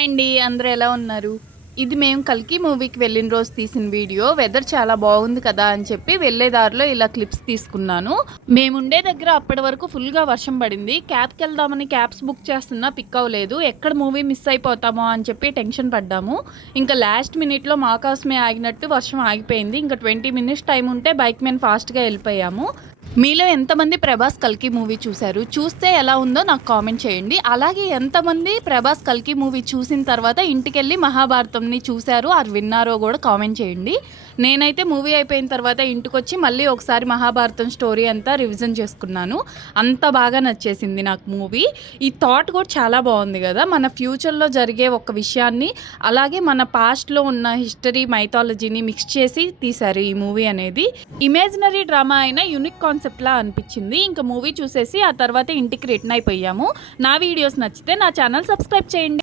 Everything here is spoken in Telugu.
హాయ్ అండి, అందరూ ఎలా ఉన్నారు? ఇది మేము కల్కి మూవీకి వెళ్ళిన రోజు తీసిన వీడియో. వెదర్ చాలా బాగుంది కదా అని చెప్పి వెళ్ళే దారిలో ఇలా క్లిప్స్ తీసుకున్నాను. మేముండే దగ్గర అప్పటి వరకు ఫుల్గా వర్షం పడింది. క్యాబ్కి వెళ్దామని క్యాబ్స్ బుక్ చేస్తున్నా పిక్ అవ్వలేదు. ఎక్కడ మూవీ మిస్ అయిపోతామో అని చెప్పి టెన్షన్ పడ్డాము. ఇంకా లాస్ట్ మినిట్లో మా కోసమే ఆగినట్టు వర్షం ఆగిపోయింది. ఇంకా 20 మినిట్స్ టైం ఉంటే బైక్ మీద ఫాస్ట్గా వెళ్ళిపోయాము. మీలో ఎంతమంది ప్రభాస్ కల్కి మూవీ చూశారు? చూస్తే ఎలా ఉందో నాకు కామెంట్ చేయండి. అలాగే ఎంతమంది ప్రభాస్ కల్కి మూవీ చూసిన తర్వాత ఇంటికెళ్ళి మహాభారతంని చూశారు ఆర్ విన్నారో కూడా కామెంట్ చేయండి. నేనైతే మూవీ అయిపోయిన తర్వాత ఇంటికొచ్చి మళ్ళీ ఒకసారి మహాభారతం స్టోరీ అంతా రివిజన్ చేసుకున్నాను. అంత బాగా నచ్చేసింది నాకు మూవీ. ఈ థాట్ కూడా చాలా బాగుంది కదా, మన ఫ్యూచర్లో జరిగే ఒక విషయాన్ని అలాగే మన పాస్ట్లో ఉన్న హిస్టరీ మైథాలజీని మిక్స్ చేసి తీశారు ఈ మూవీ అనేది. ఇమేజినరీ డ్రామా అయినా యూనిక్ కాన్సెప్ట్లా అనిపించింది. ఇంకా మూవీ చూసేసి ఆ తర్వాత ఇంటికి రిటర్న్ అయిపోయాము. నా వీడియోస్ నచ్చితే నా ఛానల్ సబ్స్క్రైబ్ చేయండి.